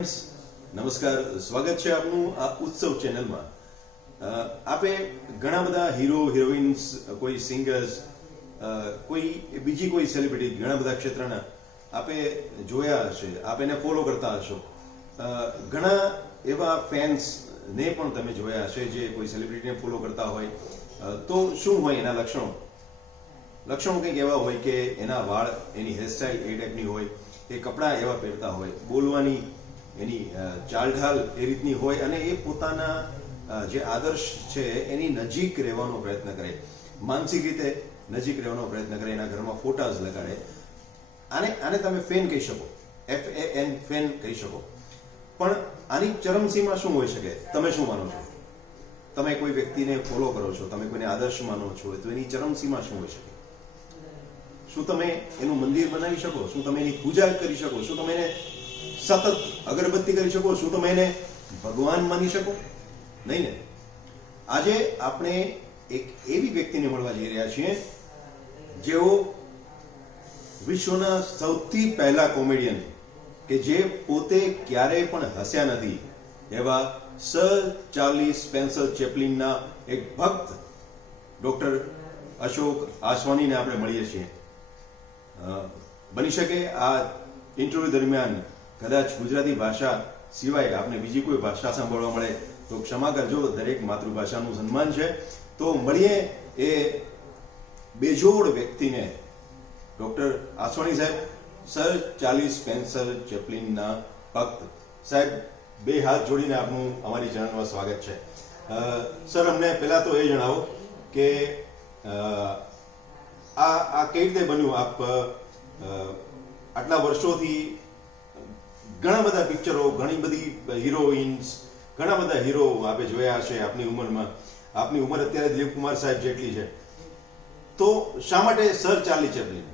નમસ્કાર, સ્વાગત છે આપનું આ ઉત્સવ ચેનલમાં. આપે ઘણા બધા હીરો હિરોઈન્સ, કોઈ સિંગર્સ, કોઈ બીજી કોઈ સેલિબ્રિટી, ઘણા બધા ક્ષેત્રના આપે જોયા હશે, આપ એને ફોલો કરતા હશો. ઘણા એવા ફેન્સને પણ તમે જોયા હશે જે કોઈ સેલિબ્રિટીને ફોલો કરતા હોય. તો શું હોય એના લક્ષણો કંઈક એવા હોય કે એના વાળ, એની હેરસ્ટાઈલ એ ટાઈપની હોય, એ કપડાં એવા પહેરતા હોય, બોલવાની એની ચાલઢાલ એ રીતની હોય, અને એ પોતાના જે આદર્શ છે એની નજીક રહેવાનો પ્રયત્ન કરે, માનસિક રીતે નજીક રહેવાનો પ્રયત્ન કરે, એના ઘરમાં ફોટાઝ લગાડે. આને તમે ફેન કહી શકો, FAN, ફેન કહી શકો. પણ આની ચરમસીમા શું હોઈ શકે? તમે શું માનો છો? તમે કોઈ વ્યક્તિને ફોલો કરો છો, તમે કોઈને આદર્શ માનો છો, તો એની ચરમસીમા શું હોઈ શકે? શું તમે એનું મંદિર બનાવી શકો? શું તમે એની પૂજા કરી શકો? શું તમે એને સતત અગરબત્તી કરી શકો? શું તમે એને ભગવાન માની શકો? નહીં ને. આજે આપણે એક એવી વ્યક્તિને મળવા જઈ રહ્યા છીએ જેઓ વિશ્વના સૌથી પહેલા કોમેડિયન, કે જે પોતે ક્યારેય પણ હસ્યા નથી, એવા સર ચાર્લી સ્પેન્સર ચેપ્લિનના એક ભક્ત ડોક્ટર અશોક આસવાનીને આપણે મળીએ છીએ. બની શકે આ ઇન્ટરવ્યુ દરમિયાન કદાચ ગુજરાતી ભાષા સિવાય આપને બીજી કોઈ ભાષા સાંભળવા મળે તો ક્ષમા કરજો, દરેક માતૃભાષાનું સન્માન છે. તો મળીએ એ બેજોડ વ્યક્તિને, ડોક્ટર આસવાણી સાહેબ, સર ચાર્લી સ્પેન્સર ચેપ્લિનના ભક્ત. સાહેબ, બે હાથ જોડીને આપનું અમારી ચેનલમાં સ્વાગત છે. સર, અમને પહેલા તો એ જણાવો કે આ કઈ રીતે બન્યું? આપ આટલા વર્ષોથી ઘણા બધા પિક્ચરો, ઘણી બધી હિરોઈન્સ, ઘણા બધા હીરો આપે જોયા હશે આપની ઉંમરમાં. આપની ઉંમર અત્યારે દિલીપ કુમાર સાહેબ જેટલી છે, તો શા માટે સર ચાર્લી ચેપ્લિન?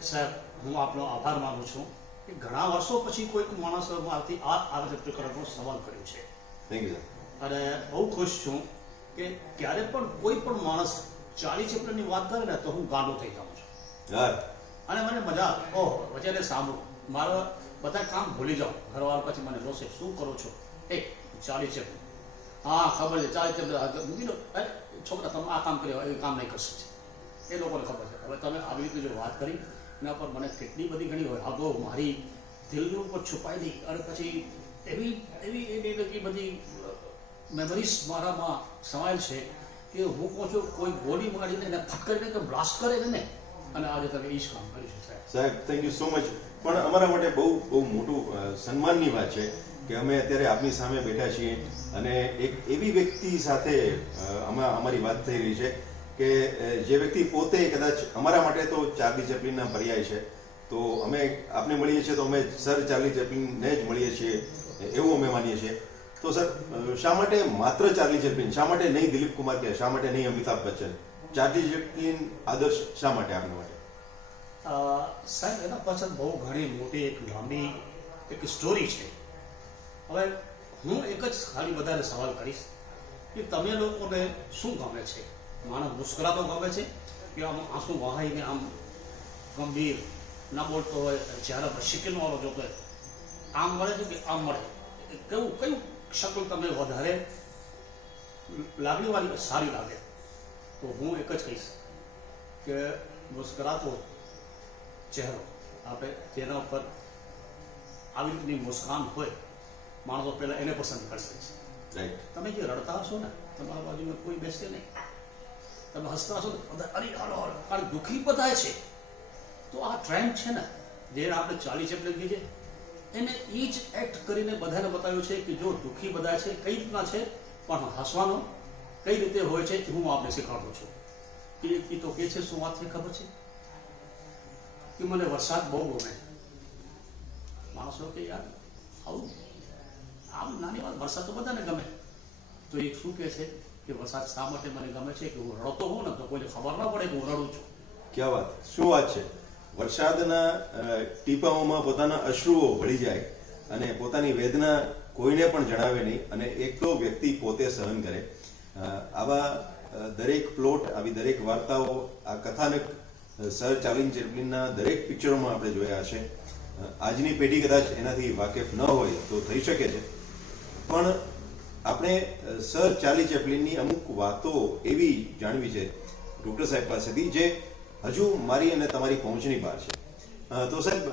સાહેબ, હું આપનો આભાર માનું છું કે ઘણા વર્ષો પછી કોઈક માણસ મારાથી આ રીતે કરવાનો સવાલ કર્યો છે. Thank you sir. અને બહુ ખુશ છું કે ક્યારે પણ કોઈ પણ માણસ ચાર્લી ચેપ્લિનની વાત કરે ને તો હું ગાંડો થઈ જાઉં છું. અને મને મજા વચ્ચે સાંભળું, મારા બધા કામ ભૂલી જાઉં. ઘરવાળા પછી મને જોશે, શું કરો છો? ચાર્લી ચેપ્લિન, હા ખબર છે, ચાર્લી ચેપ્લિન મૂકી દો. છોકરા, તમે આ કામ કર્યો, એ કામ નહીં કરશો. એ લોકોને ખબર છે. હવે તમે આવી રીતે જો વાત કરી, એના પર મને કેટલી બધી ઘણી હોય આગો મારી દિલની ઉપર છુપાઈ દઈ, અને પછી એવી બધી મેમરીઝ મારામાં સમાયેલ છે કે હું કહું છું કોઈ ગોળી મારીને એને ફટકારીને કે બ્લાસ્ટ કરે છે ને, અને આજે તમે એ જ કામ કર્યું છે. સાહેબ, થેન્ક યુ સો મચ. પણ અમારા માટે બહુ મોટું સન્માનની વાત છે કે અમે અત્યારે આપની સામે બેઠા છીએ અને એક એવી વ્યક્તિ સાથે અમારી વાત થઈ રહી છે કે જે વ્યક્તિ પોતે કદાચ અમારા માટે તો ચાર્લી ચેપ્લિનના પર્યાય છે. તો અમે આપને મળીએ છીએ તો અમે સર ચાર્લી ચેપ્લિનને જ મળીએ છીએ એવું અમે માનીએ છીએ. તો સર, શા માટે માત્ર ચાર્લી ચેપ્લિન? શા માટે નહીં દિલીપ કુમાર, કે શા માટે નહીં અમિતાભ બચ્ચન? ચાર્લી ચેપ્લિન આદર્શ શા માટે આપના માટે? સાહેબ, એના પાછળ બહુ ઘણી મોટી એક લાંબી એક સ્ટોરી છે. હવે હું એક જ ખાલી બધાને સવાલ કરીશ કે તમે લોકોને શું ગમે છે? માણસ મુસ્કરાતો ગમે છે કે આમ આંસુ વહાઈને આમ ગંભીર ના બોલતો હોય, જ્યારે શિકલ વાળો જોતો હોય, આમ મળે છે કે આમ મળે? કયું શક્લ તમને વધારે લાગણીવાળી સારી લાગે? તો હું એક જ કહીશ કે મુસ્કરાતો ચહેરો, આપણે જેના ઉપર આવી રીતની મુસ્કાન હોય, માણસો પહેલાં એને પસંદ કરશે. રાઈટ. તમે જે રડતા હશો ને, તમારા બાજુમાં કોઈ બેસે નહીં. તમે હસતા હશો ને, બધા અરે હલો, કારણ દુઃખી બધા છે. તો આ ટ્રેન્ડ છે ને, જે આપણે ચાર્લી ચેપ્લિન કહીએ, એને એ જ એક્ટ કરીને બધાને બતાવ્યું છે કે જો દુઃખી બધા છે કઈ રીતના છે, પણ હસવાનો કઈ રીતે હોય છે હું આપને શીખવાડું છું. એ તો કે છે, શું વાત છે ખબર છે કે મને વરસાદ બહુ ગમે. માણસો કે યાર આવું આમ નાની વાત, વરસાદ તો બધાને ગમે. તો એ શું કહે છે કે વરસાદ શા માટે મને ગમે છે કે હું રડતો હોઉં ને તો કોઈને ખબર ના પડે કે હું રડું છું. ક્યાં વાત, શું વાત છે! વરસાદના ટીપાઓમાં પોતાના અશ્રુઓ ભળી જાય અને પોતાની વેદના કોઈને પણ જણાવે નહીં, અને એકલો વ્યક્તિ પોતે સહન કરે. આવા દરેક પ્લોટ, આવી દરેક વાર્તાઓ, આ કથાનક સર ચાર્લી ચેપ્લિનના દરેક પિક્ચરોમાં આપણે જોયા હશે. આજની પેઢી કદાચ એનાથી વાકેફ ન હોય તો થઈ શકે છે, પણ આપણે સર ચાર્લી ચેપ્લિનની અમુક વાતો એવી જાણવી છે ડૉક્ટર સાહેબ પાસેથી જે હજુ મારી અને તમારી પહોંચની બહાર છે. તો સાહેબ,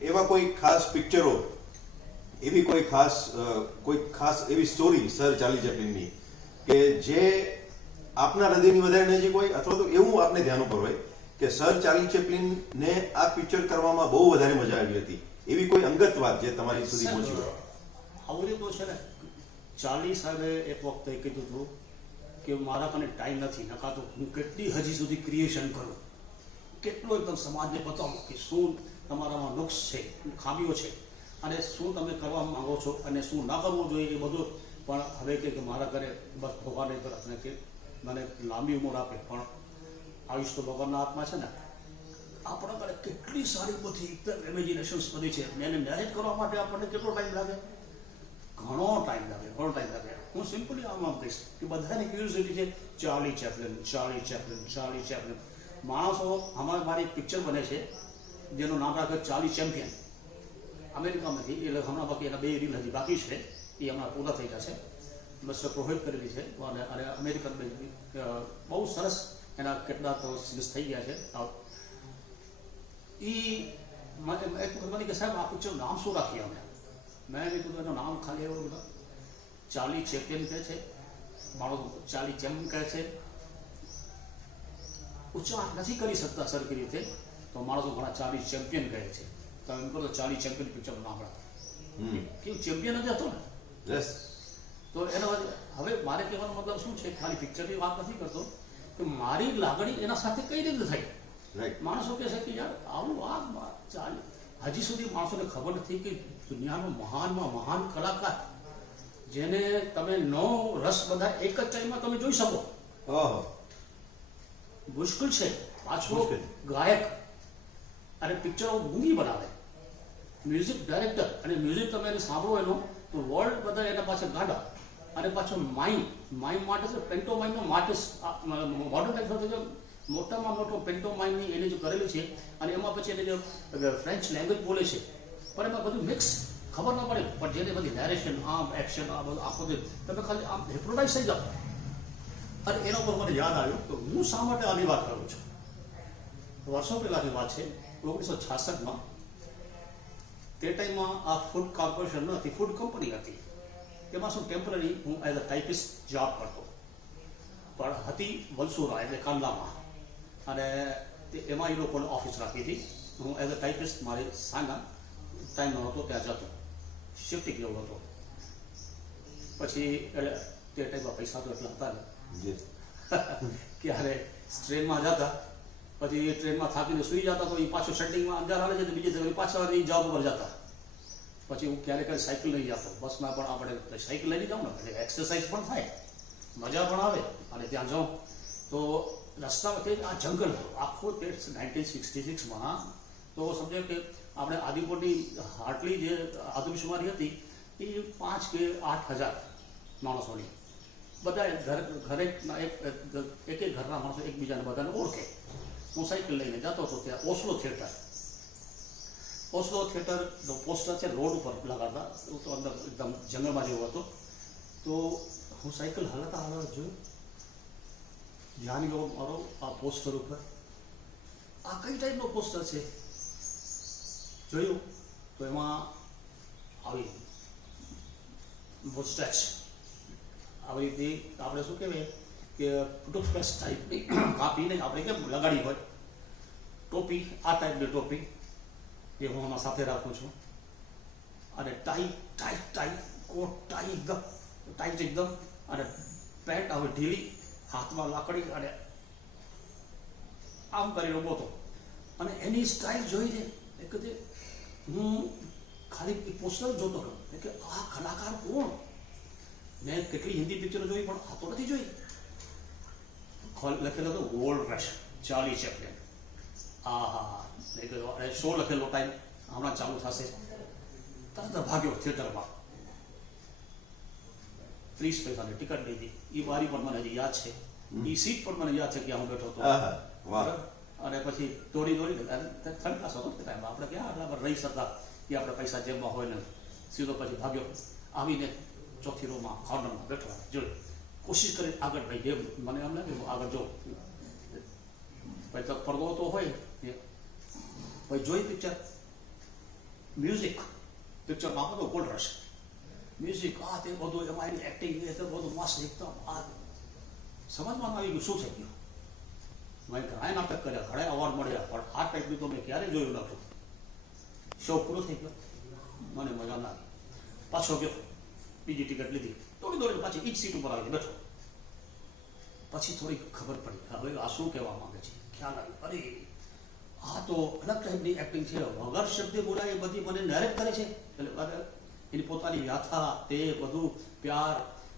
એવા કોઈ ખાસ પિક્ચરો, એવી કોઈ ખાસ એવી સ્ટોરી સર ચાર્લી ચેપ્લિનની કે જે આપના હૃદયની વધારે નજીક હોય, અથવા તો એવું આપને ધ્યાન ઉપર હોય કે સર ચાર્લી ચેપ્લિનને આ પિક્ચર કરવામાં બહુ વધારે મજા આવી હતી, એવી કોઈ અંગત વાત જે તમારી સુધી પહોંચી હોય? આવું તો છે ને, ચાર્લી સાહેબે એક વખતે કીધું હતું કે મારા કને ટાઈમ નથી, નકા તો હું કેટલી હજી સુધી ક્રિએશન કરું, કેટલો એકદમ સમાજને બતાવું કે શું તમારામાં નુક્સ છે, ખામીઓ છે, અને શું તમે કરવા માંગો છો અને શું ના કરવું જોઈએ એ બધું. પણ હવે કે મારા ઘરે બસ ભગવાનની પ્રાર્થના કે મને લાંબી ઉંમર આપે, પણ આયુષ તો ભગવાનના હાથમાં છે ને. આપણા ઘરે કેટલી સારી બધી ઇમેજિનેશન્સ બધી છે, એને મેરેજ કરવા માટે આપણને કેટલો ટાઈમ લાગે? ઘણો ટાઈમ લાગે. હું સિમ્પલી આમ કહીશ કે બધાની ક્યુરિયોસિટી છે ચાર્લી ચેપ્લિન. માણસો હમણાં મારી એક પિક્ચર બને છે જેનું નામ રાખે ચાર્લી ચેમ્પિયન, અમેરિકામાંથી. એટલે હમણાં બાકી એના 2 રીલ હજી બાકી છે, એ હમણાં પૂરા થઈ જશે. મિસ્ટર પ્રોહિત કરેલી છે અને અમેરિકન બહુ સરસ એના કેટલાક સીરીઝ થઈ ગયા છે. મને કે સાહેબ આ પિક્ચર નામ શું રાખીએ અમે? મેં કીધું એનું નામ ખાલી એવું બધા ચાર્લી ચેમ્પિયન કહે છે, માણસો ચાર્લી ચેમ્પિયન કહે છે, ઉચ્ચાર નથી કરી શકતા સરખી રીતે, તો માણસો ઘણા ચાર્લી ચેમ્પિયન કહે છે. તો એમ કરો ચાર્લી ચેમ્પિયન પિક્ચરનું નામ રાખો. કેવું ચેમ્પિયન જ હતો ને? તો એનો હવે મારે કહેવાનો મતલબ શું છે, ખાલી પિક્ચરની વાત નથી કરતો કે મારી લાગણી એના સાથે કઈ રીતે થઈ. માણસો કહે છે કે યાર આવું ચાલે, હજી સુધી માણસોને ખબર નથી કે દુનિયાનો મહાનમાં મહાન કલાકાર જેને તમે 9 રસ બધા એક જ ટાઈમમાં તમે જોઈ શકો, મુશ્કેલ છે. પાછો ગાયક અને પિક્ચરો ગૂંગી બનાવે, મ્યુઝિક ડાયરેક્ટર, અને મ્યુઝિક તમે એને સાંભળો એનો તો વર્લ્ડ બધા એના પાછળ ગાડા, અને પાછો માઇમ માટે છે પેન્ટોમાઇમનો માટે મોડર્ન ટાઈપ મોટામાં મોટો પેન્ટોમાઇમની એને જે કરેલી છે, અને એમાં પછી એને જે ફ્રેન્ચ લેંગ્વેજ બોલે છે, પણ એમાં બધું મિક્સ ખબર ન પડે, પણ જેને બધી નેરેશન, આમ એક્શન, આ બધું આખો તમે ખાલી આમ હિપ્નોટાઇઝ થઈ જાઓ. અને એના ઉપર મને યાદ આવ્યું કે હું શા માટે આની વાત કરું છું. વર્ષો પહેલાંની વાત છે, 1966માં. તે ટાઈમમાં આ ફૂડ કોર્પોરેશન ન હતી, ફૂડ કંપની હતી. એમાં શું ટેમ્પરરી હું એઝ અ ટાઈપિસ્ટ જોબ કરતો, પણ હતી વલસુરા એટલે કાંદલામાં, અને એમાં એ લોકોને ઓફિસ રાખી હતી. હું એઝ અ ટાઈપિસ્ટ મારી સાંગા ટાઈમ ન હતો ત્યાં જતો, શિફ્ટિંગ જેવો હતો. પછી એટલે તે ટાઈમમાં પૈસા તો એટલા હતા ને ક્યારે ટ્રેનમાં જતા, પછી એ ટ્રેનમાં થાકીને સૂઈ જતા, તો એ પાછું શેડિંગમાં અંજાર આવે છે, બીજી જગ્યાએ પાછા એ જોબ ઉપર જતા. પછી હું ક્યારેક સાયકલ લઈ જતો, બસમાં પણ આપણે સાયકલ લઈને જાઉં ને એટલે એક્સરસાઇઝ પણ થાય, મજા પણ આવે. અને ત્યાં જાઉં તો રસ્તામાં આ જંગલ આખો તે 1966માં, તો સમજો કે આપણે આદિપુરની હાર્ટલી જે આદમશુમારી હતી એ 5 કે 8 હજાર માણસોની, બધા ઘરે એક ઘરના માણસો એકબીજાને બધાને ઓળખે. હું સાયકલ લઈને જતો હતો ત્યાં ઓસ્લો થિયેટરનો પોસ્ટર છે રોડ ઉપર લગાડતા, તો અંદર એકદમ જંગલમાં જેવો હતો. તો હું સાયકલ હલાતા જોયું, ધ્યાન ગયો મારો આ પોસ્ટર ઉપર, આ કઈ ટાઈપનો પોસ્ટર છે જોયું, તો એમાં આવી મોસ્ટેચ આવી રીતે આપણે શું કહેવાય કે ટૂથપેસ્ટ ટાઈપની કાપીને આપણે કેમ લગાડી હોય, ટોપી, આ ટાઈપની ટોપી એ હું આમાં સાથે રાખું છું, અને ટાઈટ કોટ ટાઈટ એકદમ, અને પેન્ટ હવે ઢીલી, હાથમાં લાકડી, અને આમ કરીને ઊભો હતો. અને એની સ્ટાઇલ જોઈને એક હું ખાલી એ પોસ્ટર જોતો રહ્યો કે આ કલાકાર કોણ? મેં કેટલી હિન્દી પિક્ચરો જોઈ પણ આ તો નથી જોઈ. લખેલો હતો વર્લ્ડ રશ, ચાર્લી ચેપ્લિન. અને શો લખેલો ટાઈમ હમણાં ચાલુ થશે, તરત ભાગ્યો થિયેટરમાં, 30 પૈસાની ટિકિટ લીધી. એ બારી પણ મને હજી યાદ છે, એ સીટ પણ મને યાદ છે કે હું બેઠો હતો. અને પછી દોડી થર્ડ ક્લાસ હતો તે ટાઈમ આપણે ક્યાં આટલા પર રહી શકતા કે આપણે પૈસા જેબમાં હોય ને સીધો પછી ભાગ્યો આવીને ચોથી રોમાં કોર્નરમાં બેઠો જોયું કોશિશ કરી આગળ ભાઈ જેમ મને એમ લાગે આગળ જો ભાઈ તો પડદો તો હોય ભાઈ જોઈ પિક્ચર મ્યુઝિક પિક્ચરમાં બધો ગોલ્ડ રશ મ્યુઝિક આ તે બધું એમાં એની એક્ટિંગ એ તો બધું મસ્ત એકદમ આ સમજવામાં આવી ગયું શું થઈ ગયું મેં ઘણા નાટક કર્યા ઘણા અવોર્ડ મળ્યા પણ આ ટાઈપનું તો મેં ક્યારેય જોયું નહોતું શો પૂરો થઈ ગયો મને મજા ના આવી પાછો ગયો બીજી ટિકિટ લીધી દોડી પાછી ઈ જ સીટ ઉપર આવી બેઠો પછી થોડી ખબર પડી હવે આ શું કહેવા માંગે છે ખ્યાલ આવ્યો અરે આ તો અલગ ટાઈપની એક્ટિંગ છે વગર શબ્દે બોલાય એ બધી મને નરેટ કરે છે એટલે એની પોતાની વ્યાથા તે બધું પ્યાર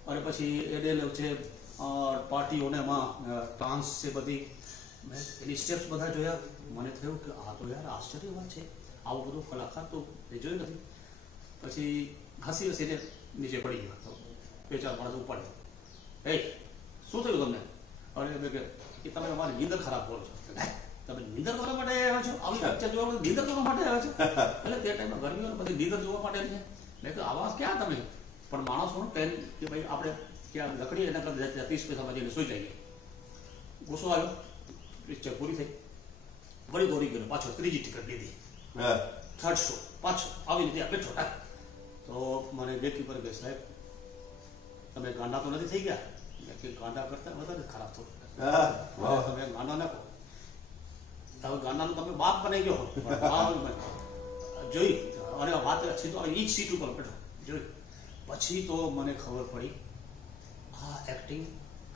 અને પછી એને છે પાર્ટીઓને એમાં ડાન્સ છે બધી મેં એની સ્ટેપ્સ બધા જોયા મને થયું કે આ તો યાર આશ્ચર્ય વાત છે આવું બધું કલાકાર તો એ જોયું નથી પછી હસી હસીને નીચે પડી ગયો તો બે ચાર માણસ ઉપાડે એ શું થયું તમને અને મેં કે તમે અમારી નીંદર ખરાબ બોલો છો તમે નીંદર કરવા માટે આવ્યા છો આવી પિક્ચર જોવા માટે નીંદર કરવા માટે આવ્યા છો એટલે તે ટાઈમમાં ગરમીઓ બધી નીંદર જોવા માટે છે મેં કહ્યું આવાજ ક્યાં તમે પણ માણસોનું ટેન કે ભાઈ આપણે ક્યાં લકડી એના કરતા 30 પૈસામાં જઈને સુઈ જઈએ ગુસ્સો આવ્યો પિક્ચર પૂરી થઈ વળી દોડી ગયો પાછો ત્રીજી ટિકિટ લીધી થર્ડ શો પાછો આવીને ત્યાં બેઠો તો મને ગેટકીપર કે સાહેબ તમે ગાંડા તો નથી થઈ ગયા કે ગાંડા કરતા વધારે ખરાબ થયું તમે ગાંડા નાખો હવે ગાંડાનો તમે બાપ બનાવી ગયો જોઈ અને વાત સીધો એ જ સીટ ઉપર બેઠો જોઈ પછી તો મને ખબર પડી આ એક્ટિંગ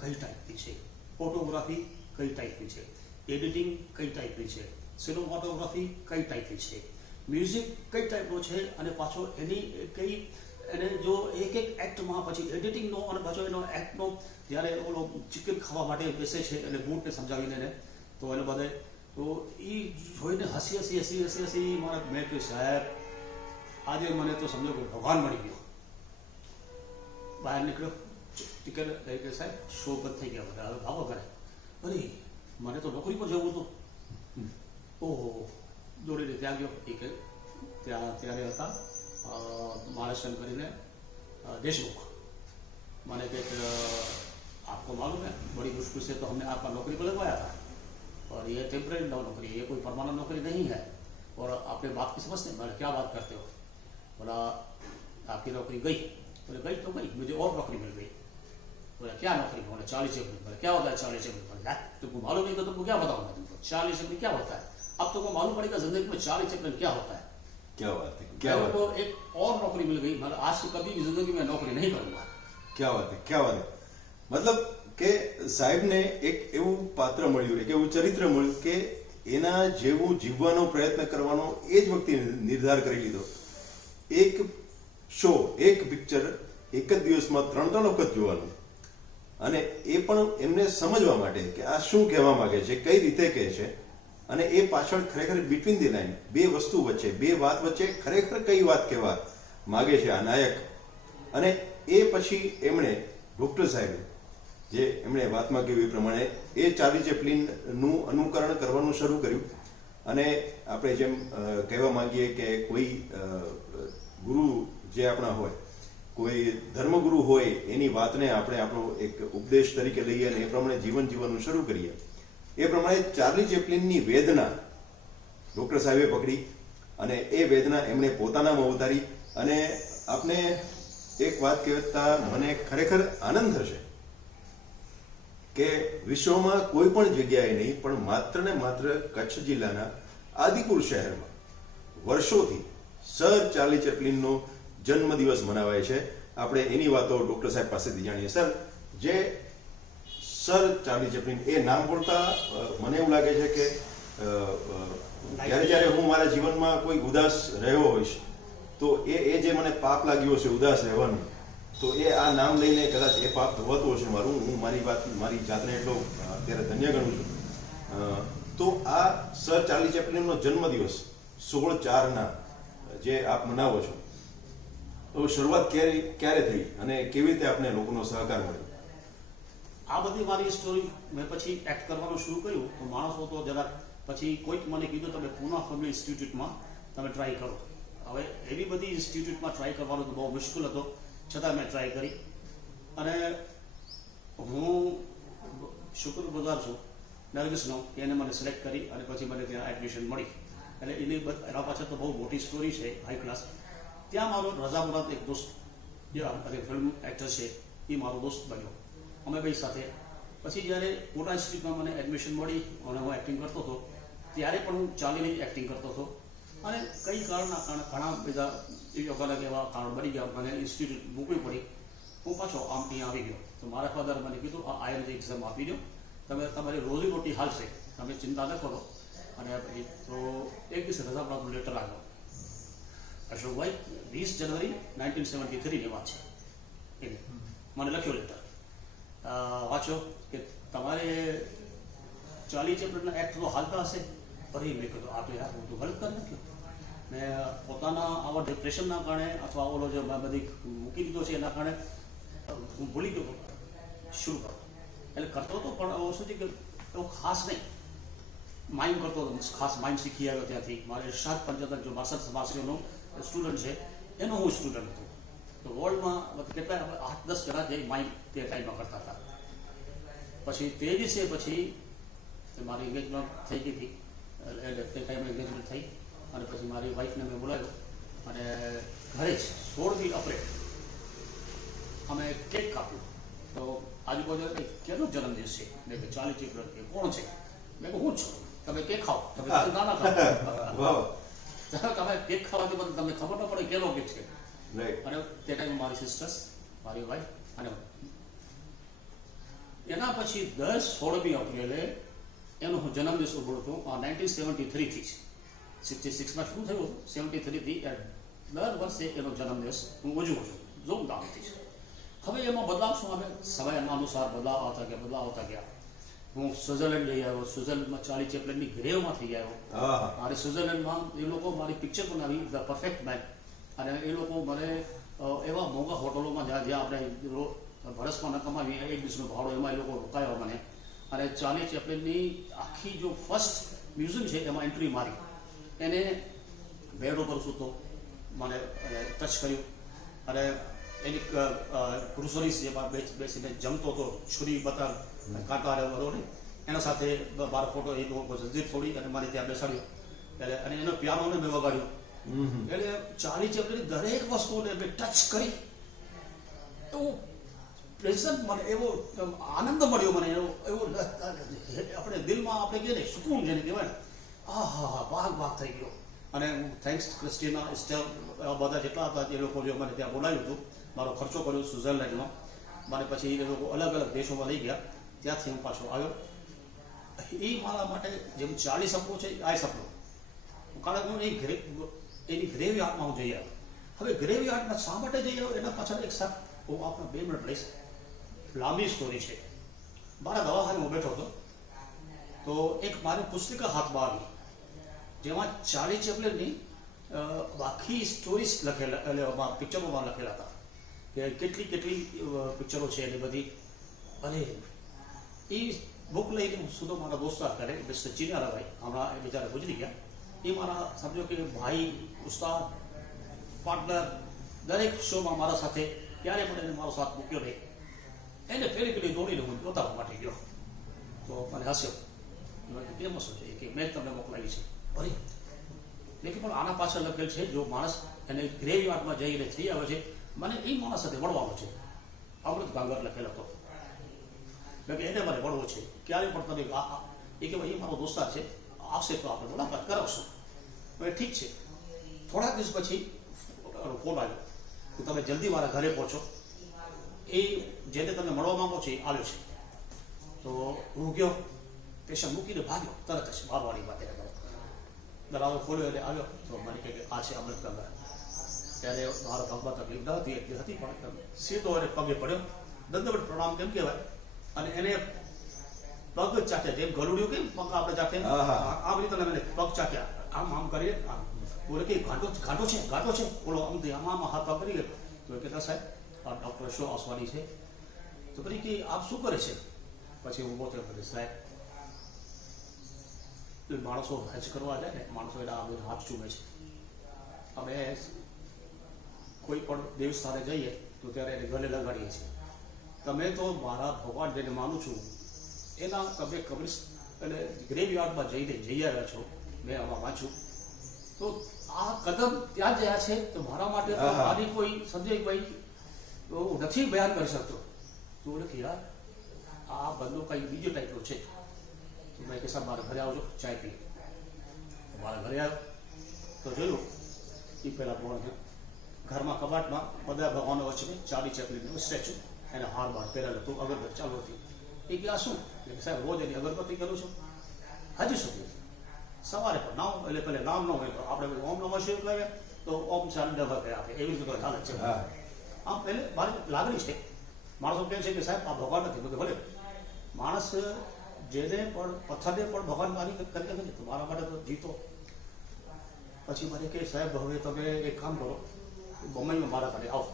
કઈ ટાઈપની છે ફોટોગ્રાફી કઈ ટાઈપની છે એડિટિંગ કઈ ટાઈપની છે સિનેમાટોગ્રાફી કઈ ટાઈપની છે મ્યુઝિક કઈ ટાઈપનો છે અને પાછો એની કઈ એને જો એક એક્ટમાં પછી એડિટિંગનો અને પાછો એનો એક્ટનો જ્યારે ઓલો ચિકન ખાવા માટે બેસે છે અને બૂટને સમજાવીને એને તો એને બધે તો એ જોઈને હસી મારે મેં કહ્યું સાહેબ આજે મને તો સમજો કે ભગવાન મળી ગયો બહાર નીકળ્યો ટિકિટ કે સાહેબ શો બંધ થઈ ગયા બધા હવે ભાવો કરે અરે મને તો નોકરી પર જવું હતું ઓહો દોડીને ત્યાં ગયો એ કે ત્યારે હતા महाराष्ट्र કરીને देशमुख मैंने कहा आपको मालूम है बड़ी मुश्किल से तो हमने आपका नौकरी पर लगवाया था और ये टेम्परेरी नौकरी ये कोई परमानेंट नौकरी नहीं है और आपने बात की समझते हैं मैंने क्या बात करते हो बोला आपकी नौकरी गई बोले गई तो गई मुझे और नौकरी मिल गई बोला क्या नौकरी बोले 40 एप्रिल बोले क्या होता है 40 एप्रिल बोले तुमको मालूम नहीं तो तुमको क्या बताऊंगा तुमको 40 एप्रिल क्या होता है अब तुमको मालूम पड़ेगा जिंदगी में 40 एप्रिल क्या होता है क्या बात है क्या बात को एक और नौकरी मिल गई मतलब आज से कभी जिंदगी में नौकरी नहीं करूंगा क्या बात है क्या बात है मतलब કે સાહેબને એક એવું પાત્ર મળ્યું એક એવું ચરિત્ર મળ્યું કે એના જેવું જીવવાનો પ્રયત્ન કરવાનો એ જ વખતે નિર્ધાર કરી લીધો એક શો એક પિક્ચર એક જ દિવસમાં 3 વખત જોવાનું અને એ પણ એમને સમજવા માટે કે આ શું કહેવા માંગે છે કઈ રીતે કહે છે અને એ પાછળ ખરેખર બિટવીન ધી લાઈન બે વસ્તુ વચ્ચે બે વાત વચ્ચે ખરેખર કઈ વાત કહેવા માગે છે આ નાયક અને એ પછી એમણે ડોક્ટર સાહેબે જે એમણે વાતમાં કહ્યું એ પ્રમાણે એ ચાર્લી ચેપ્લિનનું અનુકરણ કરવાનું શરૂ કર્યું અને આપણે જેમ કહેવા માંગીએ કે કોઈ ગુરુ જે આપણા હોય કોઈ ધર્મગુરુ હોય એની વાતને આપણે આપણો એક ઉપદેશ તરીકે લઈએ અને એ પ્રમાણે જીવન જીવવાનું શરૂ કરીએ એ પ્રમાણે ચાર્લી ચેપ્લિનની વેદના ડોક્ટર સાહેબે પકડી અને એ વેદના એમણે પોતાનામાં ઉતારી અને આપને એક વાત કહેતા મને ખરેખર આનંદ થશે કે વિશ્વમાં કોઈ પણ જગ્યાએ નહીં પણ માત્ર ને માત્ર કચ્છ જિલ્લાના આદિપુર શહેરમાં વર્ષોથી સર ચાર્લી ચેપ્લિનનો જન્મદિવસ મનાવાય છે આપણે એની વાતો ડોક્ટર સાહેબ પાસેથી જાણીએ સર જે સર ચાર્લી ચેપ્લિન એ નામ બોલતા મને એવું લાગે છે કે જ્યારે હું મારા જીવનમાં કોઈ ઉદાસ રહ્યો હોઈશ તો એ જે મને પાપ લાગ્યું હશે ઉદાસ રહેવાનું તો એ આ નામ લઈને કદાચ એ પાપ ધોવાતું હશે મારું હું મારી જાતને એટલો અત્યારે ધન્ય ગણું છું તો આ સર ચાર્લી ચેપ્લિનનો જન્મદિવસ 16/4 જે આપ મનાવો છો તો શરૂઆત ક્યારે થઈ અને કેવી રીતે આપને લોકોનો સહકાર મળ્યો આ બધી મારી સ્ટોરી મેં પછી એક્ટ કરવાનું શરૂ કર્યું તો માણસો તો જરા પછી કોઈક મને કીધું તમે પૂના ફેમિલી ઇન્સ્ટિટ્યૂટમાં તમે ટ્રાય કરો. હવે એવી બધી ઇન્સ્ટિટ્યૂટમાં ટ્રાય કરવાનો તો બહુ મુશ્કેલ હતો, છતાં મેં ટ્રાય કરી અને હું શુક્રગુજાર છું નરગસનો કે એને મને સિલેક્ટ કરી અને પછી મને ત્યાં એડમિશન મળી. એટલે એના પાછળ તો બહુ મોટી સ્ટોરી છે, હાઈ ક્લાસ. ત્યાં મારો રઝા મુરાદ એક દોસ્ત જે અને ફિલ્મ એક્ટર છે એ મારો દોસ્ત બન્યો. અમે બે સાથે પછી જ્યારે પૂના ઇન્સ્ટિટ્યૂટમાં મને એડમિશન મળી અને હું એક્ટિંગ કરતો હતો ત્યારે પણ હું ચાલીને જ એક્ટિંગ કરતો હતો. અને કઈ કારણના કારણે ઘણા બધા અલગ એવા કારણ બની ગયા, મને ઇન્સ્ટિટ્યૂટ મૂકવી પડી. હું પાછો આમ અહીંયા આવી ગયો. તો મારા ફાધરે મને કીધું આ IELTS એક્ઝામ આપી દો, તમે તમારી રોજી રોટી હાલશે, તમે ચિંતા ન કરો. અને પછી તો એક દિવસે રઝા મુરાદનો લેટર આવ્યો, અશોકભાઈ 20 જનવરી 1973ની વાત છે. એને મને લખ્યો લેટર, વાંચો કે તમારે 40 ચેપ્ટરના એક્ટ તો હાલતા હશે. ફરી મેં કીધું આ તો યાર હું તો ગલત કરી નાખ્યો. મેં પોતાના આવા ડિપ્રેશનના કારણે અથવા ઓલો જે બધી મૂકી દીધો છે એના કારણે હું ભૂલી ગયો શરૂ કરો. એટલે કરતો હતો પણ શું છે કે એવું ખાસ નહીં માઇન્ડ કરતો હતો, ખાસ માઇન્ડ શીખી આવ્યો ત્યાંથી. મારે ઇરશાદ પંચોતેર જો 62 સમાસીઓનો સ્ટુડન્ટ છે એનો હું સ્ટુડન્ટ હતો. તો વર્લ્ડમાં કેટલા 8-10 જણા જે માઇન્ડ તે ટાઈમમાં કરતા હતા. પછી તે દિવસે પછી મારી એંગેજમેન્ટ થઈ ગઈ હતી, એટલે તે ટાઈમે એંગેજમેન્ટ થઈ અને પછી મારી વાઈફને મેં બોલાવ્યો અને ઘરે જ 16મી એપ્રિલ અમે કેક કાપ્યું. તો આજુબાજુ કેનો જન્મદિવસ છે? મેં 40 એપ્રિલ કે કોણ છે? મેં કહું હું છું, તમે કેક ખાઓ, તમે નાના ખાઓ. તમે કેક ખાવાથી બધું તમને ખબર ન પડે કેનો કેક છે. અને તે ટાઈમે મારી સિસ્ટર્સ, મારી વાઈફ અને એના પછી 16મી એપ્રિલે એનો હું જન્મદિવસ ઉભો છું. 1973 થી 66માં શું થયું, 73 થી દર વર્ષે એનો જન્મદિવસ હું ઉજવું છું ધૂમધામથી. હવે એમાં બદલાવ શું આવે, સમયના અનુસાર બદલાવ આવતા ગયા. હું સ્વિટ્ઝરલેન્ડ જઈ આવ્યો, સ્વિટ્ઝરલેન્ડમાં 40 ચેપ્ટરની ગ્રેવમાં થઈ આવ્યો. મારે સ્વિટ્ઝરલેન્ડમાં એ લોકો મારી પિક્ચર બનાવી ધ પરફેક્ટ મેન. અને એ લોકો મને એવા મોંઘા હોટલોમાં જ્યાં આપણે વર્ષમાં ન કમાવી એક દિવસનું ભાડું, એમાં એ લોકો રોકાયા મને. અને 40 ચેપ્ટરની આખી જો ફર્સ્ટ મ્યુઝિયમ છે એમાં એન્ટ્રી મારી. એને બેડ ઉપર સૂતો મને ટચ કર્યું અને એની ગ્રોસરીઝ જેમાં બેસીને જમતો હતો, છુરી બતા કાંટા બરોબર એના સાથે મારો ફોટો એ જજીર થોડી અને મારે ત્યાં બેસાડ્યો. એટલે અને એનો પિયાનોને મેં વગાડ્યો. એટલે 40 ચેપ્ટરની દરેક વસ્તુને મેં ટચ કરી. એવું પ્રેઝન્ટ મને એવો આનંદ મળ્યો, મને એવો આપણે દિલમાં આપણે કહીએ ને સુકૂન જેને કહેવાય ને, ભાગ થઈ ગયો. અને થેન્ક્સ ક્રિસ્ટીના સ્ટેલ બધા જેટલા હતા એ લોકો જે મને ત્યાં બોલાવ્યું હતું, મારો ખર્ચો કર્યો સ્વિટ્ઝરલેન્ડમાં. મને પછી એ લોકો અલગ અલગ દેશોમાં લઈ ગયા. ત્યાંથી હું પાછો આવ્યો. એ મારા માટે જેમ 40 સપનું છે આ સપનું, કારણ હું એની ગ્રેવયાર્ડમાં હું જઈ આવ્યો. હવે ગ્રેવયાર્ડમાં શા માટે જઈ આવ્યો એના પાછળ એક સાહેબ હું આપણા 2 મિનિટ લઈશ. લાંબી સ્ટોરી છે. મારા દવાખાને હું બેઠો હતો તો એક મારી પુસ્તિકા હાથમાં આવી જેમાં 40 ચેપ્ટરની આખી સ્ટોરીઝ લખેલા, એટલે પિક્ચરોમાં લખેલા હતા કે કેટલી પિક્ચરો છે એની બધી. અને એ બુક લઈને હું સીધો મારા દોસ્તાર કરે મિસ્ટર ચિનારાભાઈ, હમણાં એ બિચારા ગુજરી ગયા. એ મારા સમજો કે ભાઈ, ઉસ્તાદ, પાર્ટનર, દરેક શોમાં મારા સાથે ક્યારે પણ એને મારો સાથ મૂક્યો નહીં. એને પેલી દોડીને હું જોતા માટે ગયો તો મને હસ્યો. કેમ હસો છે કે મેં તમને મોકલાવી છે. અરે લેકિન પણ આના પાછળ લખેલ છે જો માણસ એને ગ્રેવયાર્ડમાં જઈને થઈ આવે છે, મને એ માણસ સાથે વળવાનો છે. અમૃત ગાંગર લખેલો હતો કે એને મને વળવો છે. ક્યારે પણ તમે એ કે ભાઈ એ મારો દોસ્તાર છે, આવશે તો આપણે મુલાકાત કરાવશું. હવે ઠીક છે. થોડાક દિવસ પછી ફોન આવ્યો કે તમે જલ્દી મારા ઘરે પહોંચો, એ જેને તમે મળવા માંગો છો એ આવ્યો છે. તો હું ગયો, પેશન્ટ મૂકીને ભાગ્યો તરત જ મારવાડી માટે. દરવાજો ખોલ્યો એટલે આવ્યો તો મને કહે કે આ છે અમૃત ગાંગર. ત્યારે મારો પગમાં તકલીફ ન હતી એટલી હતી, પણ સીધો એને પગે પડ્યો, દંડવત પ્રણામ કેમ કહેવાય. અને એને પગ ચાટ્યા, જેમ ગલુડિયું કેમ પગ આપણે ચાટે આમ રીતે એને પગ ચાટ્યા. આમ કરીએ બોલે કે ઘાટો છે બોલો આમ હાથ પગ કરી ગયો. તો એ કહેતા સાહેબ આ ડૉક્ટર શો આવવાની છે. તો પછી કે આપ શું કરે છે? પછી ઊભો થયો, સાહેબ માણસો હજ કરવા જાય ને માણસો એના હાથ ચૂમે છે. અમે કોઈ પણ દેવસ્થાને જઈએ તો ત્યારે એને ગલે લગાડીએ છીએ. તમે તો મારા ભગવાન જેને માનું છું એના તમે એટલે ગ્રેવયાર્ડમાં જઈ આવ્યા છો, મેં આમાં વાંચ્યું તો આ કદમ ત્યાં ગયા છે. તો મારા માટે તો આની કોઈ સંજયભાઈ નથી બયાન કરી શકતો. તો નથી યાર, આ બંધો કંઈ બીજો ટાઈપનો છે. તો મેં કે સાહેબ મારા ઘરે આવજો, ચાય પી. મારા ઘરે આવ્યો તો જોયું એ પહેલાં બોલ ઘરમાં કબાટમાં બધા ભગવાનો વચ્ચે ચાલી ચકલીનું સ્ટેચ્યુ, એને હાર બાર પહેરેલો હતું, અગરબત્તી ચાલુ હતી. એ કે આ શું? સાહેબ રોજ એની અગરબત્તી કરું છું. હજી સુધી સવારે પણ નામ એટલે પહેલે નામ ન હોય તો આપણે ઓમ નમઃ શિવાય કહીએ તો ઓમ શાંતિ આપે, એવી રીતે હાલત છે. આમ પહેલે મારી લાગણી છે. માણસો કહે છે કે સાહેબ આ ભગવાન નથી. બધું ભલે માણસ જેને પણ પથ્થરને પણ ભગવાન માની કરી નથી તો મારા માટે તો જીતો. પછી મને કે સાહેબ હવે તમે એક કામ કરો, બમ્બઈમાં મારા ઘરે આવો.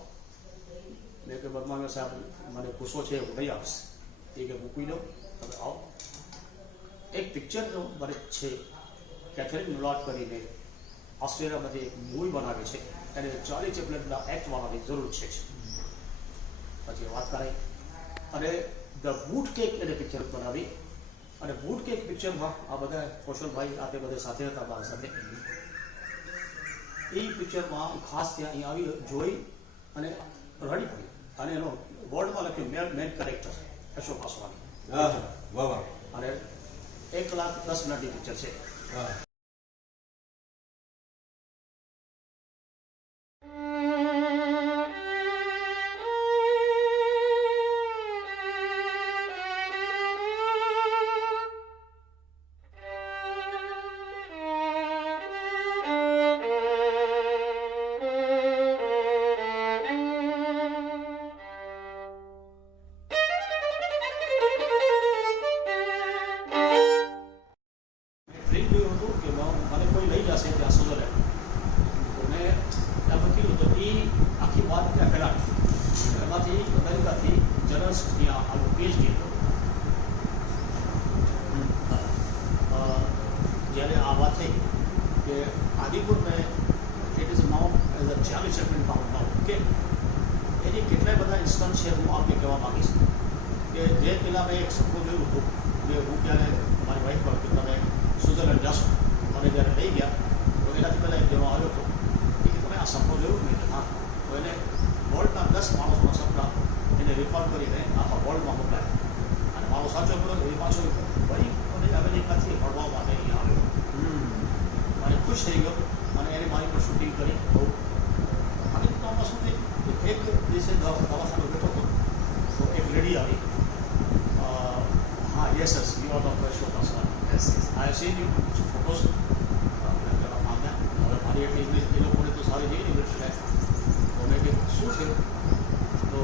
મેં કે બદમામાં સાહેબ મને ગુસ્સો છે હું નહીં આવીશ. એ કે મૂકી દો, તમે આવો. એક પિક્ચર મને છે, કેથરીન નોલાટ કરીને ઓસ્ટ્રેલિયામાંથી એક મૂવી બનાવી છે, એને ચાર્લી ચેપ્લિનના એક્ટ વાળવાની જરૂર છે. પછી વાત કરાઈ અને ધ બૂટ કેક એને પિક્ચર બનાવી. અને બૂટ કેક પિક્ચરમાં આ બધા કૌશલભાઈ આ તે બધા સાથે હતા મારા સાથે. એ પિક્ચરમાં ખાસ ત્યાં અહીં આવી જોઈ અને રડી પડી. અને એનો બોર્ડમાં લખ્યું મેન કેરેક્ટર અશોક વાસવાની. અને 1,10,00,000 પિક્ચર છે. મને કોઈ લઈ જશે ત્યાં સ્વિટ્ઝરલેન્ડ. તો મેં એમાં કીધું તો એ આખી વાત ત્યાં પહેલાં એમાંથી અમેરિકાથી જનરલ્સ ત્યાં આવું પીએચડી હતો. જ્યારે આ વાત થઈ કે આદિપુર મેં it is now as a Charlie Chaplin town now. કે એની કેટલાય બધા ઇન્સ્ટન્સ છે હું આપને કહેવા માગીશ કે જે પહેલાં મેં એક સપનું જોયું હતું કે હું ત્યારે મારી વાઈફ પર કે તમે સ્વિટ્ઝરલેન્ડ જશો. મને જ્યારે લઈ ગયા તો એનાથી પહેલાં એક જણો આવ્યો હતો કે તમે આ સપનું જોયું મેં કે હા. તો એને વર્લ્ડના 10 માણસોના સપના એને રેકોર્ડ કરીને આખા વર્લ્ડમાં મોકલાય. અને મારો સાચો પડ્યો એ પાછો ભાઈ મને અમેરિકાથી ભણવા માટે અહીંયા આવ્યો. મને ખુશ થઈ ગયો અને એને મારી પર શૂટિંગ કરી. બહુ અમેરિકામાં શું થયું એક દિવસે દવાખાનો બેઠો હતો તો એક લેડી આવી. હા yes yes you are doctor Ashok Vaswani. Yes I have seen you photos. હવે મારી એટલી ઇંગ્લિશ એ લોકોને તો સારી જઈ ઇંગ્લિશ છે. તો મેં કીધું શું છે તો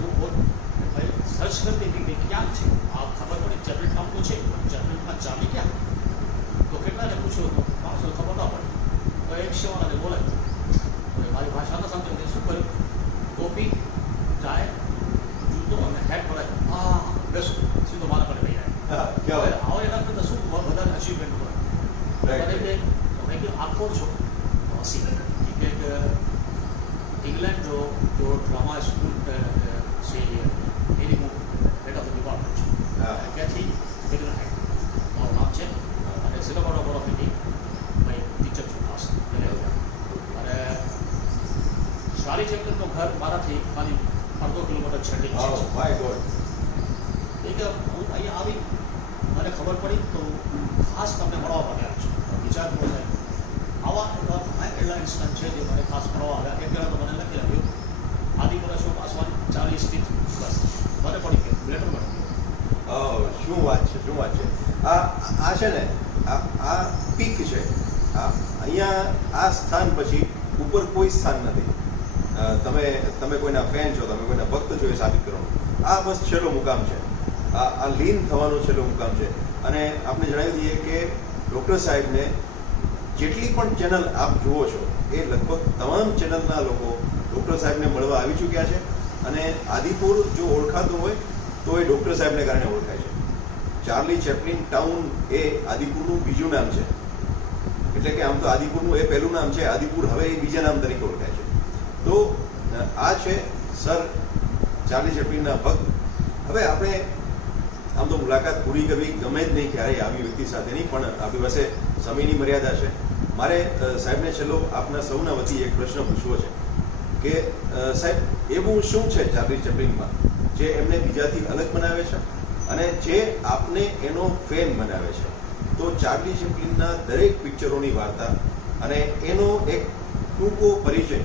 હું ભાઈ સર્ચ કરતી હતી કે ક્યાં છે આ ખબર પડી ચેપ્લિન નામ તો છે પણ ચેપ્લિનમાં ચાલી ક્યાં. તો કેટલાને પૂછ્યું તો માણસો ખબર ના પડે. તો એક શિવાનાને બોલાય મારી ભાષાના સમજે શું કર્યું ટોપી ચાય જૂતો અને હેટ ભરાય. હા બેસો સીધો મારા પર લઈ જાય. હવે એના કરતાં શું વધારે અચીવમેન્ટ હોય. તમે કે આખો છો હસી કે ઇંગ્લેન્ડ જો ડ્રામા સ્કૂલ છે એની હું હેડ ઓફ ધ ડિપાર્ટમેન્ટ છું. ક્યાંથી ઇંગ્લેન્ડ મારું નામ છે અને સિનેમાટોગ્રાફર ઓફ ઇન્ડિયા ભાઈ ટીચર છું ખાસ. અને ચાર્લી ચેપ્લિનનું ઘર મારાથી ખાલી અડધો કિલોમીટર છેલ્લી છે. એ કે હું અહીંયા આવી મને ખબર પડી તો ખાસ તમને મળવા માટે આવ્યો છું. વિચાર કરો સાહેબ આવા એટલા ઇન્સ્ટન્ટ છે જે મને ખાસ મળવા આવ્યા. એક જણા તો મને લખી આવ્યું આદિપુર અશોક વાસવાની 40 સ્થિત બસ મને પડી ગયું લેટર મળી ગયું. શું વાત છે શું વાત છે. આ છે ને આ પીક છે. અહીંયા આ સ્થાન પછી ઉપર કોઈ સ્થાન નથી. તમે કોઈના ફેન છો, તમે કોઈના ભક્ત છો એ સાબિત કરવાનું. આ બસ છેલ્લો મુકામ છે. આ લીન થવાનો છેલ્લો મુકામ છે. અને આપણે જણાવી દઈએ કે ડૉક્ટર સાહેબને જેટલી પણ ચેનલ આપ જુઓ છો એ લગભગ તમામ ચેનલના લોકો ડૉક્ટર સાહેબને મળવા આવી ચૂક્યા છે. અને આદિપુર જો ઓળખાતું હોય તો એ ડૉક્ટર સાહેબને કારણે ઓળખાય છે. ચાર્લી ચેપ્લિન ટાઉન એ આદિપુરનું બીજું નામ છે. એટલે કે આમ તો આદિપુરનું એ પહેલું નામ છે, આદિપુર હવે એ બીજા નામ તરીકે ઓળખાય છે. તો આ છે સર ચાર્લી ચેપ્લિનના ભક્ત. હવે આપણે આમ તો મુલાકાત પૂરી કરવી ગમે જ નહીં ક્યારેય આવી વ્યક્તિ સાથેની, પણ આપણી પાસે સમયની મર્યાદા છે. મારે સાહેબને છેલ્લો આપના સૌના વતી એક પ્રશ્ન પૂછવો છે કે સાહેબ, એવું શું છે ચાર્લી ચેપ્લિનમાં જે એમને બીજાથી અલગ બનાવે છે અને જે આપને એનો ફેન બનાવે છે? તો ચાર્લી ચેપ્લિનના દરેક પિક્ચરોની વાર્તા અને એનો એક ટૂંકો પરિચય,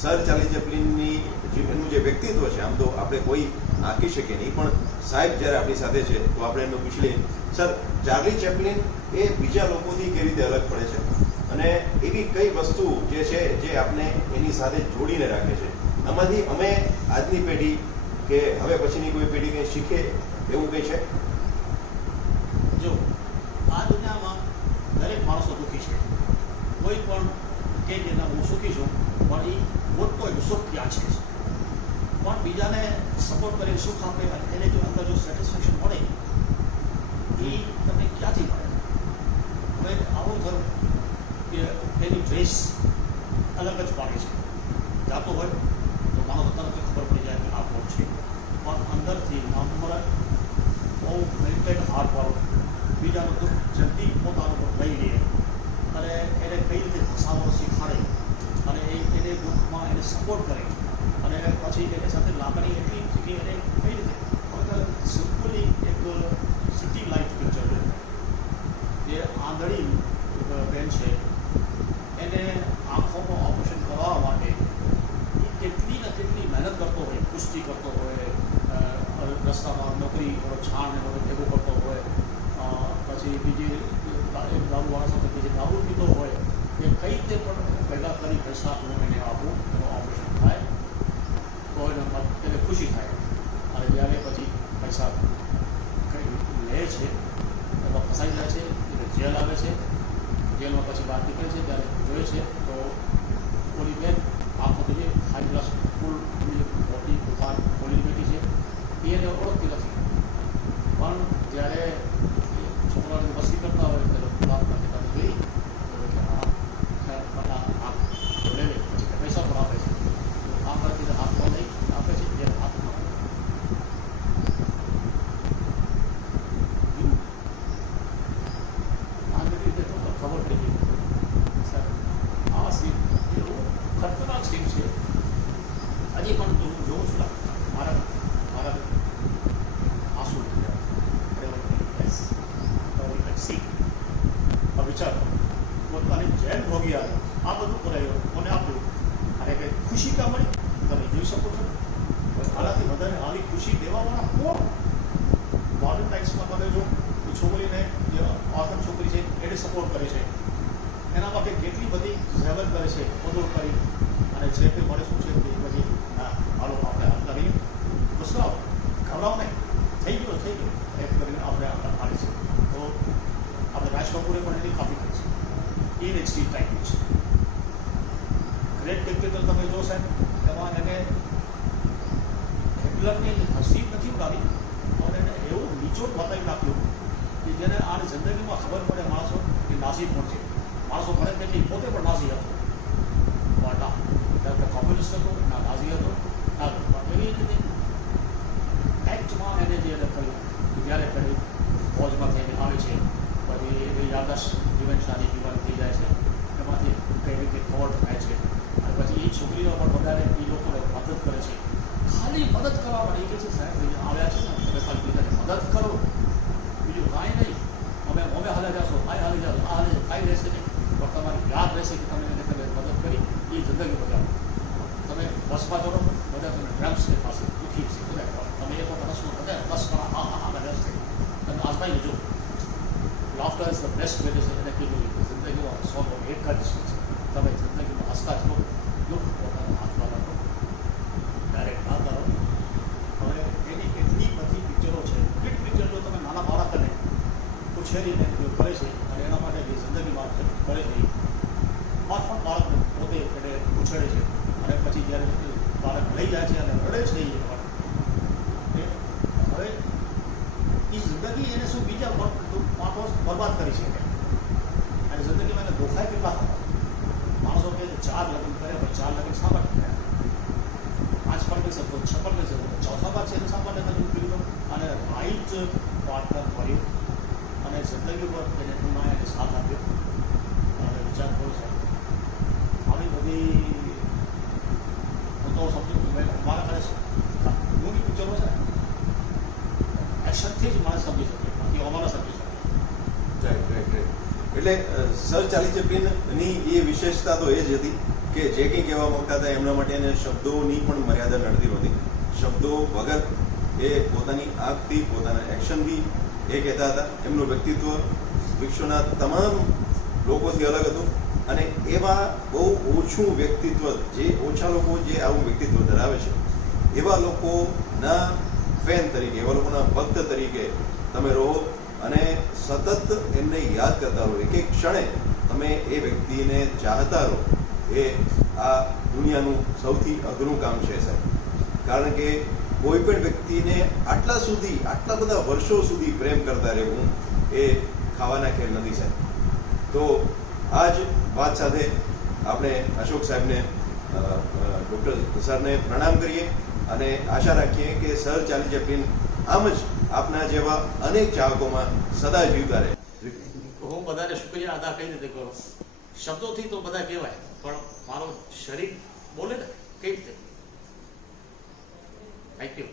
સર ચાર્લી ચેપ્લિનની એનું જે વ્યક્તિત્વ છે, આમ તો આપણે કોઈ આંકી શકીએ નહીં, પણ સાહેબ જ્યારે આપણી સાથે છે તો આપણે એમને પૂછી લઈએ, સર ચાર્લી ચેપ્લિન એ બીજા લોકોથી કેવી રીતે અલગ પડે છે અને એવી કઈ વસ્તુ જે છે જે આપને એની સાથે જોડીને રાખે છે? આમાંથી અમે આજની પેઢી કે હવે પછીની કોઈ પેઢી કંઈ શીખે એવું કંઈ છે? જો આ દુનિયામાં દરેક માણસો દુઃખી છે. કોઈ પણ કે જેના હું સુખી છું, પણ એ મોટો સુખ ત્યાં છે, પણ બીજાને સપોર્ટ કરીને સુખ આપે અને એને જો અંદર જો સેટિસ્ફેક્શન મળે એ તમને ક્યાંથી મળે? હવે આવું થયું કે એની ડ્રેસ અલગ જ પાડે છે. જાતો હોય તો માણસો તરત ખબર પડી જાય કે આ કોણ છે, પણ અંદરથી નમ્ર, બહુ મેન્ટેડ હાર્ટવાળો, બીજાનું દુઃખ જલ્દી પોતાનું પર લઈ લે અને એને કઈ રીતે હસાવવાનું શીખવાડે અને એને દુઃખમાં એને સપોર્ટ કરે અને પછી એની સાથે લાગણી એટલી છે કે એને કઈ રીતે સિમ્પલી એક સિટી લાઈફ પિક્ચર છે. જે આંધળી બેન છે, એને આંખોમાં ઓપરેશન કરવા માટે કેટલી ને કેટલી મહેનત કરતો હોય, કુસ્તી કરતો હોય, રસ્તામાં નોકરી છાણ ને બધું ભેગું કરતો હોય, પછી બીજી દારૂવાળા સાથે બીજી દારૂ પીતો હોય, એ કઈ રીતે પણ ભેગા કરી પૈસા હું એને આપું, એનું ઓપરેશન થાય તો એને ખુશી થાય. અને જ્યારે પછી પૈસા કંઈ લે છે, એમાં ફસાઈ જાય છે, એને જેલ આવે છે, જેલમાં પછી બહાર નીકળે છે, ત્યારે જોઈએ છે તો ઓલી બેન આખો જે હાઈ ક્લાસ સ્કૂલ મોટી દુકાન ખોલી બેઠી છે, એ એને ઓળખતી નથી. પણ જ્યારે છોકરાઓને મસ્તી કરતા હોય ત્યારે બાપના પિતાને જોઈ કે હા લે લે, પછી પૈસા પણ આપે છે. આ કરતી હાથમાં લઈ આપે છે, જે હાથમાં આ રીતે તો ખબર પડી ગઈ સર આ સીન એવું ખતરનાક સીન છે. હજી પણ હું જોઉં છું મારા આંસુ વિચાર પોતાની જેલ ભોગી આવ્યો, આ બધું કરાયું, મને આપ્યું અને કંઈ ખુશી કાં મળી તમે જોઈ શકો છો. આનાથી વધારે આવી ખુશી દેવાવાળા કોણ? મોડર્ન ટાઈમ્સમાં તમે જો છોકરીને જે ઓર્ફન છોકરી છે એને સપોર્ટ કરે છે, એના માટે કેટલી બધી જહેમત કરે છે, બધું કરી અને જે કંઈ મળે શું છે એ પછી હા હાલો આપણે આપતા રહીએ, ગુસ્સાઓ ઘબરાવ નહીં, થઈ ગયો એમ કરીને આપણે આપી છે. તો આપણે રાજ કપૂરે પણ એની કાપી કરી છે. એ જ સ્ટીલ ટાઈપનું છે. ગ્રેટ ડિક્ટેટર તમે જો સાહેબ, એમાં એને હિટલરની હસી નથી ઉડાવી પણ એને એવું નીચો બતાવી નાખ્યું કે જેને આની જિંદગીમાં ખબર પડે માણસો કે નાસી કોણ છે. માણસો ભણે તેથી પોતે પણ નાસી હતો, પણ ના ત્યારે કોમ્યુનિસ્ટ હતો, ના નાઝી હતો, ના એવી રીતે એક્ટમાં એને જે કર્યું જ્યારે કર્યું ફોજમાં થઈને આવે છે, પછી એ યાદદાસ્ત જીવનશાની બીમારી થઈ જાય છે, એમાંથી કઈ રીતે કવર થાય છે અને પછી એ છોકરીઓ પણ વધારે એ લોકોને મદદ કરે છે. ખાલી મદદ કરવા માટે એ કહે છે સાહેબ આવ્યા છે ને તમે ખાલી બીજાને મદદ કરો, બીજું કાંઈ નહીં, અમે હાલે જશો, આ હાલે જશો, આ હાલે કાંઈ રહેશે નહીં, પણ તમારી યાદ રહેશે કે તમે એને તમે મદદ કરી, એ જિંદગી બચાવો. તમે બસમાં દોડો, બધા તમે ડ્રમ્સ છે પાસે દુઃખી છે, બધા તમે એક વખત હસવું, બધા બસ પણ હા રસ થઈ, તમે આજમાઈ લેજો. Laughter is the best medicine. એને કીધું જિંદગીમાં હસવાનો એક જ છે, તમે જિંદગીમાં હસતા જ રહો, દુઃખ પોતાના હાથમાં રાખો, ડાયરેક્ટ ના કરો. હવે એની એટલી બધી પિક્ચરો છે, કેટલીક પિક્ચર જો તમે નાના બાળકને ઉછેરીને કરે છે અને એના માટે જે જિંદગીમાં કરે છે, પણ બાળકને પોતે એને ઉછેરે છે અને પછી જ્યારે બાળક લઈ જાય છે અને રડે છે, એ હવે એ જિંદગી એને શું બીજા 4 લગ્ન કર્યા પણ 4 લગ્ન શા માટે થયા? 5 પણ કહી શકો, 6 પણ કહી શકો, ચોથા બાદ છે એને શા માટે તમે કીધું? અને રાઈટ પાર્ટનર મળ્યું અને જિંદગી પર એને પૂર્ણ એને સાથ આપ્યો અને વિચાર કરો સાહેબ, આવી બધી હું તો સમજુ અમારા ઘરે મૂવી પિક્ચરો છે ને એક્શનથી જ માણસ સમજી શકે, બાકી અમારા સમજી શકે. રાઈટ. એટલે સર ચાર્લી ચેપ્લિનની એ વિશેષતા તો એ જ હતી કે જે કંઈ કહેવા માંગતા હતા એમના માટે એને શબ્દોની પણ મર્યાદા નડતી નહોતી. શબ્દો વગર એ પોતાની આંખથી પોતાના એક્શનથી એ કહેતા હતા. એમનું વ્યક્તિત્વ વિશ્વના તમામ લોકોથી અલગ હતું અને એવા બહુ ઓછું વ્યક્તિત્વ, જે ઓછા લોકો જે આવું વ્યક્તિત્વ ધરાવે છે એવા લોકોના ફેન તરીકે, એવા લોકોના ભક્ત તરીકે તમે રહો અને સતત એમને યાદ કરતા રહો. એક એક ક્ષણે તમે એ વ્યક્તિને ચાહતા રહો. એ આ દુનિયાનું સૌથી અઘરું કામ છે સાહેબ, કારણ કે કોઈ પણ વ્યક્તિને આટલા બધા વર્ષો સુધી પ્રેમ કરતા રહેવું એ ખાવાના ખેલ નથી સાહેબ. તો આ જ વાત સાથે આપણે અશોક સાહેબને, ડૉક્ટર સરને પ્રણામ કરીએ અને આશા રાખીએ કે સર ચાર્લી ચેપ્લિન આમ જ આપના જેવા અનેક ચાહકોમાં સદા જીવતા રહે. હું બધાને શુક્રિયા અદા કઈ રીતે કરું? શબ્દોથી તો બધા કહેવાય, પણ મારું શરીર બોલે ને કઈ રીતે? Thank you.